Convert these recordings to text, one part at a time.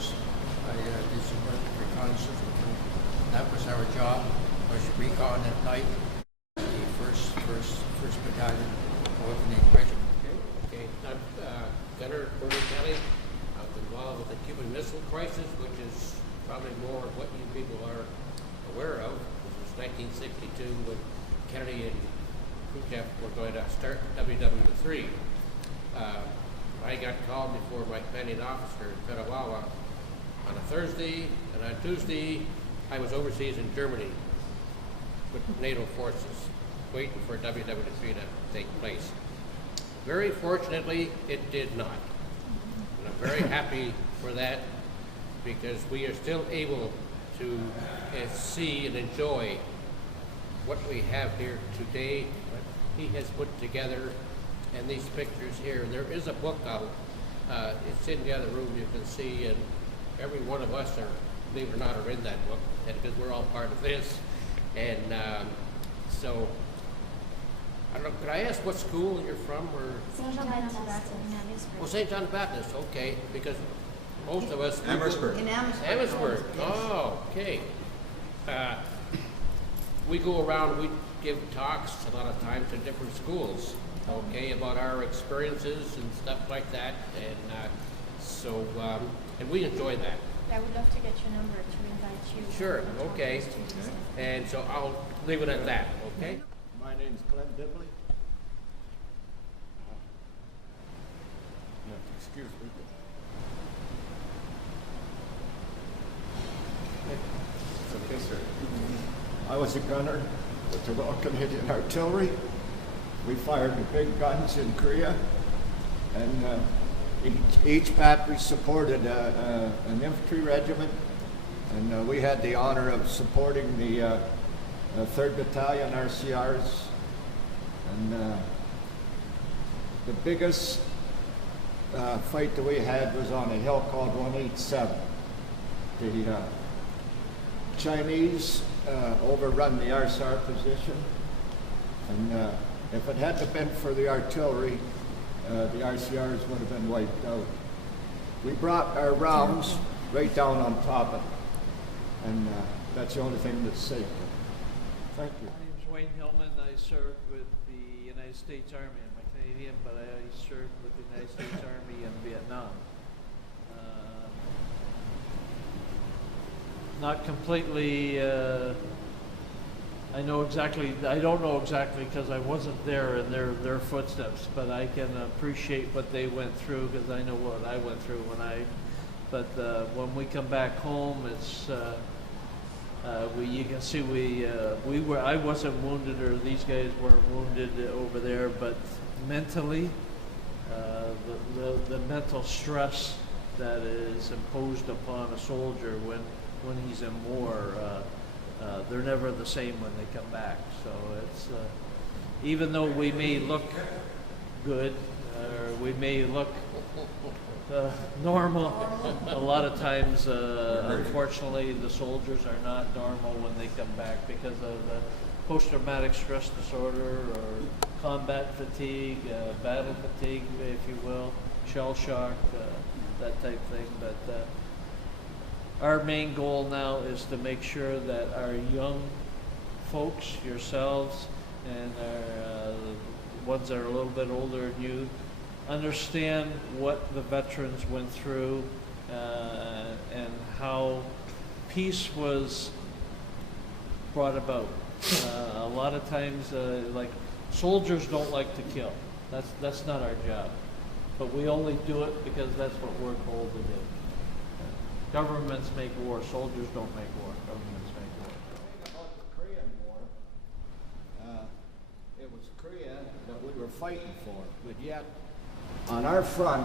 troops. I did some reconnaissance with them. That was our job, was recon at night. The first battalion, 11th Regiment. Okay. I'm Gunner Bernie Kelly. I was involved with the Cuban Missile Crisis, which is probably more what you people are aware of. This was 1962 when Kennedy and Khrushchev were going to start WW3. I got called before my commanding officer in Petawawa on a Thursday, and on Tuesday I was overseas in Germany with NATO forces, waiting for WW3 to take place. Very fortunately, it did not. And I'm very happy for that, because we are still able to see and enjoy what we have here today, what he has put together, and these pictures here. There is a book out. It's in the other room, you can see, and every one of us, believe it or not, are in that book, and because we're all part of this. And so, I don't know, could I ask what school you're from, or? Saint Jean-Baptiste in Amherstburg. Oh, Saint Jean-Baptiste, okay, because most of us. Amherstburg. In Amherstburg. Amherstburg, Yes. oh, okay. We go around, we give talks a lot of times to different schools, okay, about our experiences and stuff like that, and and we enjoy that. I would love to get your number to invite you. Sure, okay. And so I'll leave it at that, okay? My name's Glen Dibbley. Excuse me. It's okay, sir. I was a gunner with the Royal Canadian Artillery. We fired the big guns in Korea, and each battery supported an infantry regiment, and we had the honor of supporting the 3rd Battalion RCRs, and the biggest fight that we had was on a hill called 187. The Chinese overrun the RCR position, and if it hadn't been for the artillery, the RCRs would have been wiped out. We brought our rounds right down on top of it, and that's the only thing that's safe. Thank you. My name is Wayne Hilman. I served with the United States Army. I'm a Canadian, but I served with the United States Army in Vietnam. Not completely, I don't know exactly because I wasn't there in their footsteps, but I can appreciate what they went through because I know what I went through when we come back home, it's, you can see I wasn't wounded, or these guys weren't wounded over there, but mentally, the mental stress that is imposed upon a soldier when he's in war, they're never the same when they come back. So it's, even though we may look good, or we may look normal, a lot of times, unfortunately, the soldiers are not normal when they come back because of the post-traumatic stress disorder or combat fatigue, battle fatigue, if you will, shell shock, that type thing. But our main goal now is to make sure that our young folks, yourselves, and our ones that are a little bit older than you, understand what the veterans went through and how peace was brought about. A lot of times, like, soldiers don't like to kill. That's not our job. But we only do it because that's what we're told to do. Governments make war, soldiers don't make war. Governments make war. About the Korean War, it was Korea that we were fighting for, but yet on our front,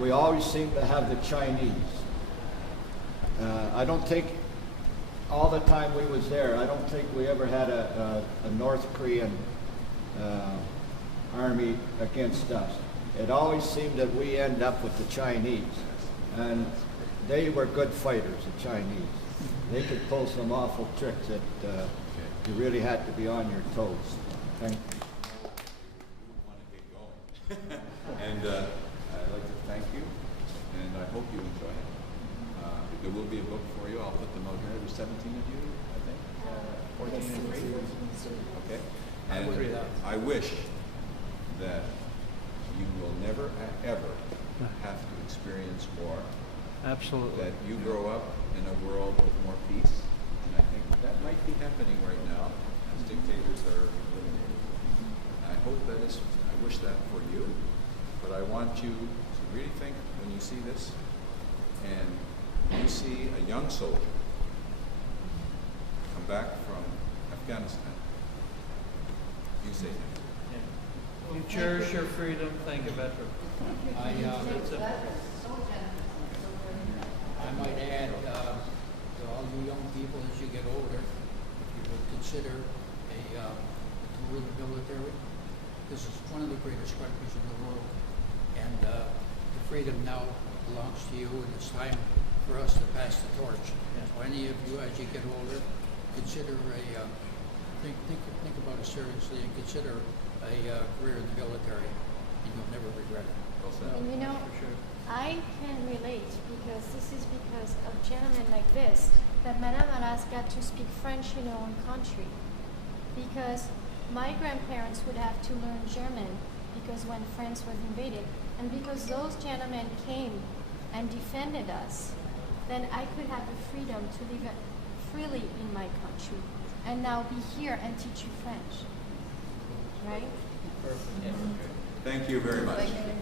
we always seem to have the Chinese. I don't think all the time we was there, I don't think we ever had a North Korean army against us. It always seemed that we end up with the Chinese. And they were good fighters, the Chinese. They could pull some awful tricks that you really had to be on your toes. Thank you. We want to get going. And I'd like to thank you, and I hope you enjoy there will be a book for you. I'll put them out here. There's 17 of you, I think. 14 and 3. Okay. And I wish that you will never ever have to experience war. Absolutely. That you grow up in a world with more peace. And I think that might be happening right now as dictators are eliminated. I hope that is, I wish that for you, but I want you to really think when you see this, and you see a young soldier come back from Afghanistan. You say him. Yeah. You cherish your freedom. Thank you, veteran. I might add to all you young people as you get older, if you would consider a tour in the military. This is one of the greatest countries in the world, and the freedom now belongs to you, and it's time for us to pass the torch. Yeah. So any of you, as you get older, consider think about it seriously and consider a career in the military, and you'll never regret it. Well said. And you know, For sure. I can relate because this is because of gentlemen like this that Madame Alas got to speak French in her own country. Because my grandparents would have to learn German because when France was invaded, and because those gentlemen came and defended us, then I could have the freedom to live freely in my country and now be here and teach you French. Right? Perfect. Thank you very much. Thank you.